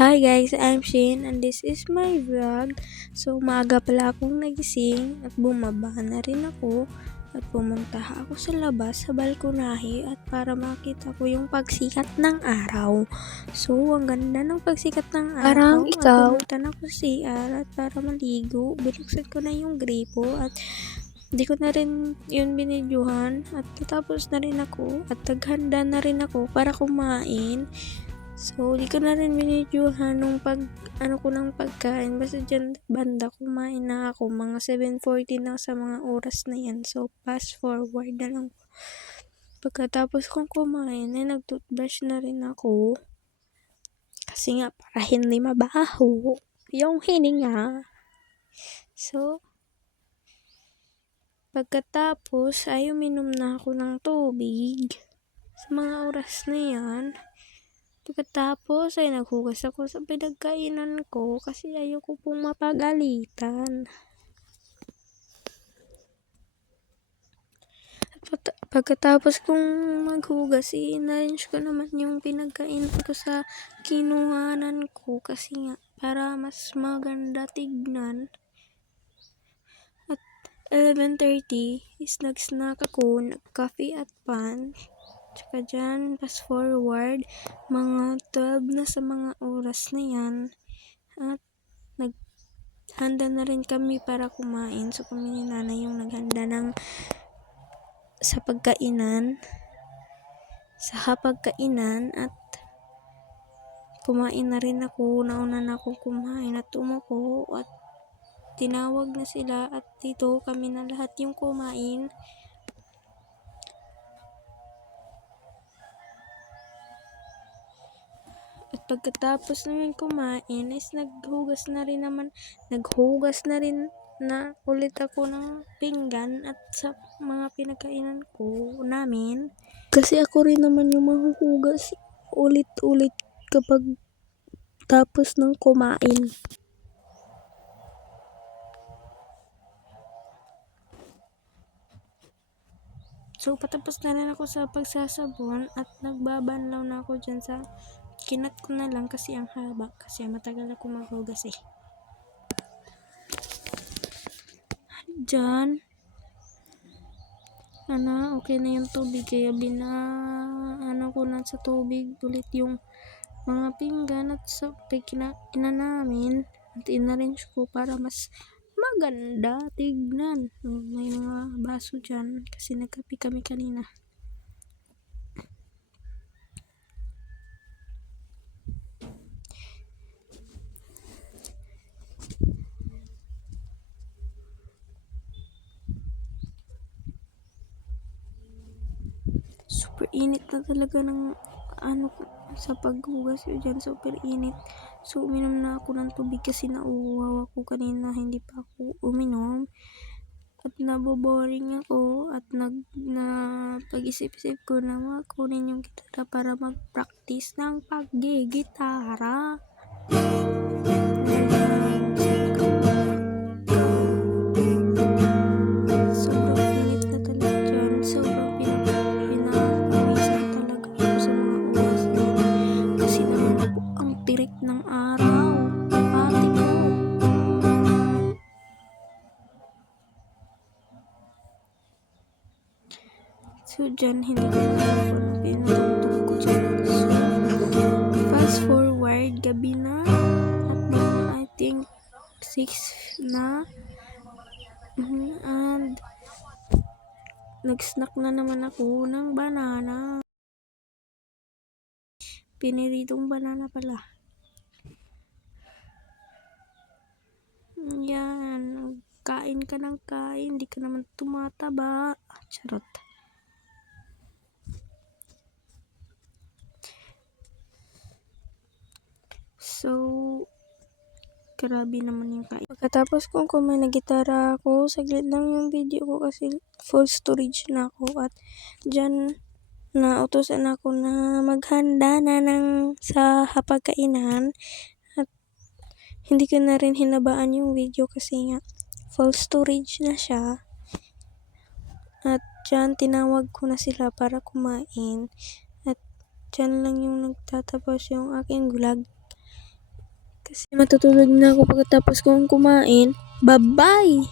Hi guys, I'm Shane and this is my vlog. So maaga pala akong nagising at bumaba na rin ako at pumunta ako sa labas sa balkonahe at para makita ko yung pagsikat ng araw. So ang ganda ng pagsikat ng araw. Parang at ikaw. pumunta na ako sa CR at para maligo. Binuksan ko na yung gripo at di ko na rin yun binidyohan at natapos na rin ako at naghanda na rin ako para kumain. So, di ko na rin binidyohan nung ko ng pagkain. Basta dyan banda, kumain na ako. Mga 7:40 na sa mga oras na yan. So, fast forward na lang. Pagkatapos kong kumain, ay nag-toothbrush na rin ako. Kasi nga, para hindi mabaho yung hininga. So, pagkatapos, ay uminom na ako ng tubig. Sa mga oras na yan, pagkatapos ay naghugas ako sa pinagkainan ko kasi ayoko pong mapagalitan. Pagkatapos kong maghugas, i-arrange ko naman yung pinagkainan ko sa kinuhanan ko kasi nga para mas maganda tignan. At 11:30 is nag-snack ako, nag-coffee at pan. Tsaka dyan, fast forward, mga 12 na sa mga oras na yan. At naghanda na rin kami para kumain. So kami ni nanay yung naghanda sa pagkainan at kumain na rin ako. Nauna na ako kumain at umupo at tinawag na sila at dito kami na lahat yung kumain. At pagkatapos namin kumain is naghugas na rin na ulit ako ng pinggan at sa mga pinagkainan ko namin. Kasi ako rin naman yung mahuhugas ulit-ulit kapag tapos ng kumain. So, patapos na rin ako sa pagsasabon at nagbabanlaw na ako dyan sa kinat ko na lang kasi ang haba kasi matagal ako maghugas eh. Dyan, okay na yung tubig kaya ko na sa tubig ulit yung mga pinggan at sa ina namin at in-arrange ko para mas maganda tignan. May mga baso dyan kasi nagkape kami kanina. Super init na talaga ng sa paghugas yun dyan, super init. So uminom na ako ng tubig kasi nauuhaw ako kanina, hindi pa ako uminom at naboboring ako at pag-isip-isip ko na makunin yung gitara para mag-practice ng paggigitara. Tirik ng araw, ate ko. So dyan, hindi ko alam kung pinatugtog ko dyan. So, fast forward, gabi na. At I think 6 na. And nag-snack na naman ako ng banana. Piniritong banana pala. Yan, kain ka ng kain, di ka naman tumataba. Charot. So, grabe naman yung kain. Pagkatapos kong kumain na gitara ako, saglit lang yung video ko kasi full storage na ako. At dyan, nautosan ako na maghanda na sa hapagkainan. Hindi ko na rin hinabaan yung video kasi nga full storage na siya. At dyan, tinawag ko na sila para kumain. At dyan lang yung nagtatapos yung aking vlog. kasi matutulog na ako pagkatapos kong kumain. Bye-bye!